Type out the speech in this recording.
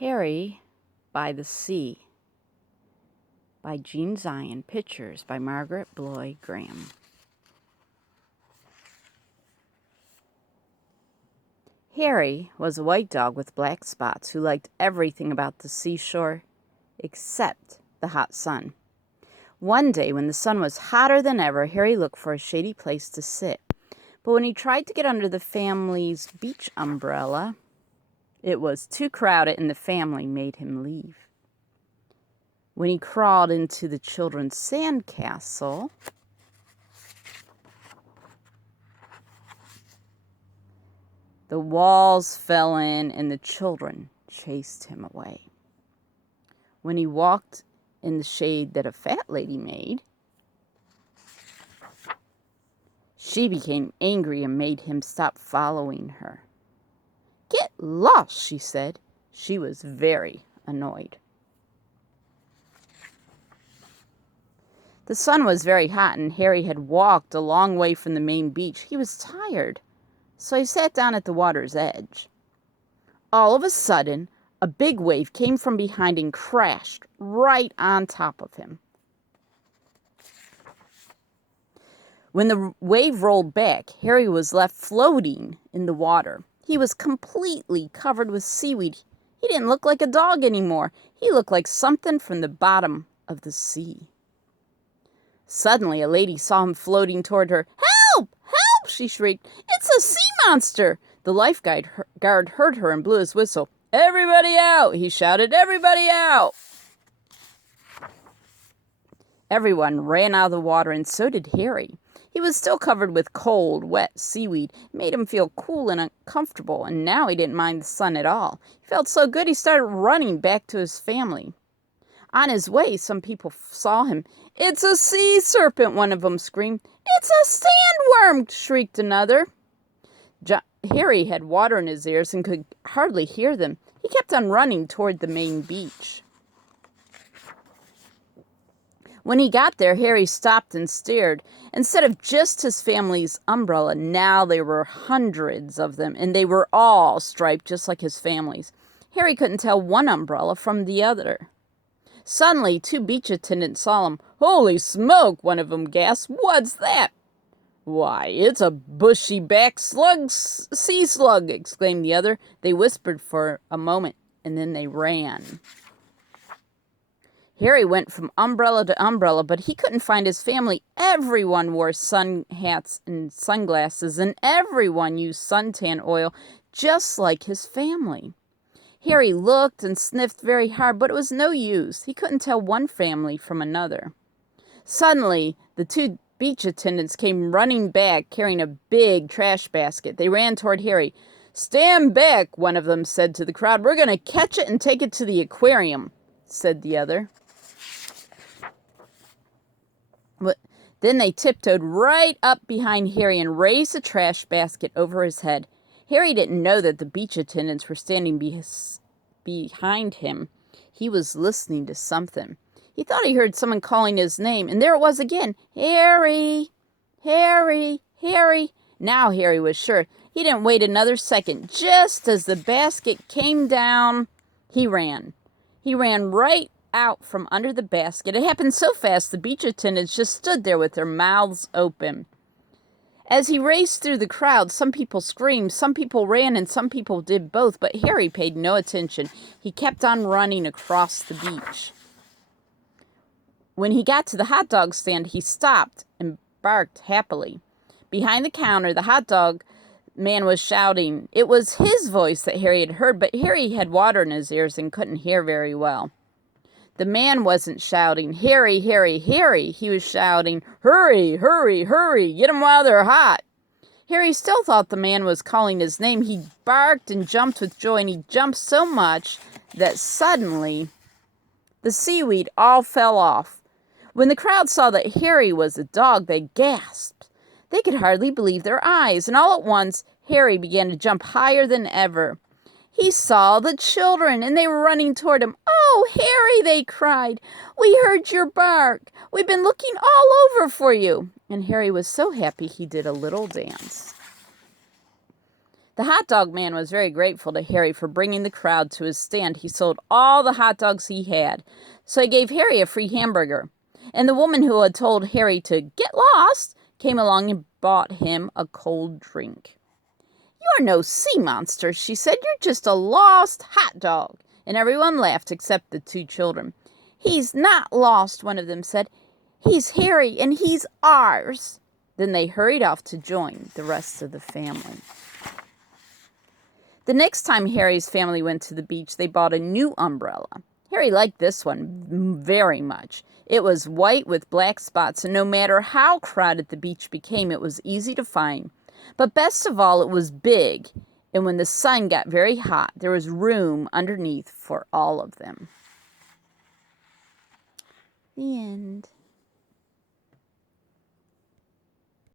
Harry by the Sea by Jean Zion. Pictures by Margaret Bloy Graham. Harry was a white dog with black spots who liked everything about the seashore except the hot sun. One day when the sun was hotter than ever, Harry looked for a shady place to sit. But when he tried to get under the family's beach umbrella, it was too crowded and the family made him leave. When he crawled into the children's sand castle, the walls fell in and the children chased him away. When he walked in the shade that a fat lady made, she became angry and made him stop following her. "Get lost," she said. She was very annoyed. The sun was very hot and Harry had walked a long way from the main beach. He was tired, so he sat down at the water's edge. All of a sudden, a big wave came from behind and crashed right on top of him. When the wave rolled back, Harry was left floating in the water. He was completely covered with seaweed. He didn't look like a dog anymore. He looked like something from the bottom of the sea. Suddenly, a lady saw him floating toward her. "Help! Help!" she shrieked. "It's a sea monster!" The lifeguard heard her and blew his whistle. "Everybody out!" he shouted. "Everybody out!" Everyone ran out of the water, and so did Harry. He was still covered with cold, wet seaweed. It made him feel cool and uncomfortable, and now he didn't mind the sun at all. He felt so good he started running back to his family. On his way, some people saw him. "It's a sea serpent," one of them screamed. "It's a sandworm," shrieked another. Harry had water in his ears and could hardly hear them. He kept on running toward the main beach. When he got there, Harry stopped and stared. Instead of just his family's umbrella, now there were hundreds of them, and they were all striped just like his family's. Harry couldn't tell one umbrella from the other. Suddenly, two beach attendants saw him. "Holy smoke!" one of them gasped. "What's that?" "Why, it's a bushy-backed sea slug," exclaimed the other. They whispered for a moment, and then they ran. Harry went from umbrella to umbrella, but he couldn't find his family. Everyone wore sun hats and sunglasses, and everyone used suntan oil, just like his family. Harry looked and sniffed very hard, but it was no use. He couldn't tell one family from another. Suddenly, the two beach attendants came running back, carrying a big trash basket. They ran toward Harry. "Stand back," one of them said to the crowd. "We're going to catch it and take it to the aquarium," said the other. But then they tiptoed right up behind Harry and raised the trash basket over his head. Harry didn't know that the beach attendants were standing behind him. He was listening to something. He thought he heard someone calling his name, and there it was again. "Harry! Harry! Harry!" Now Harry was sure. He didn't wait another second. Just as the basket came down, he ran. He ran right out from under the basket. It happened so fast the beach attendants just stood there with their mouths open. As he raced through the crowd, some people screamed, some people ran, and some people did both, but Harry paid no attention. He kept on running across the beach. When he got to the hot dog stand, he stopped and barked happily. Behind the counter, the hot dog man was shouting. It was his voice that Harry had heard, but Harry had water in his ears and couldn't hear very well. The man wasn't shouting, "Harry, Harry, Harry." He was shouting, "Hurry, hurry, hurry, get 'em while they're hot." Harry still thought the man was calling his name. He barked and jumped with joy, and he jumped so much that suddenly the seaweed all fell off. When the crowd saw that Harry was a dog, they gasped. They could hardly believe their eyes, and all at once Harry began to jump higher than ever. He saw the children, and they were running toward him. "Oh, Harry," they cried, "we heard your bark. We've been looking all over for you." And Harry was so happy he did a little dance. The hot dog man was very grateful to Harry for bringing the crowd to his stand. He sold all the hot dogs he had, so he gave Harry a free hamburger. And the woman who had told Harry to get lost came along and bought him a cold drink. "You're no sea monster," she said. "You're just a lost hot dog." And everyone laughed except the two children. "He's not lost," one of them said. "He's Harry, and he's ours." Then they hurried off to join the rest of the family. The next time Harry's family went to the beach, they bought a new umbrella. Harry liked this one very much. It was white with black spots, and no matter how crowded the beach became, it was easy to find. But best of all, it was big, and when the sun got very hot, there was room underneath for all of them. The end.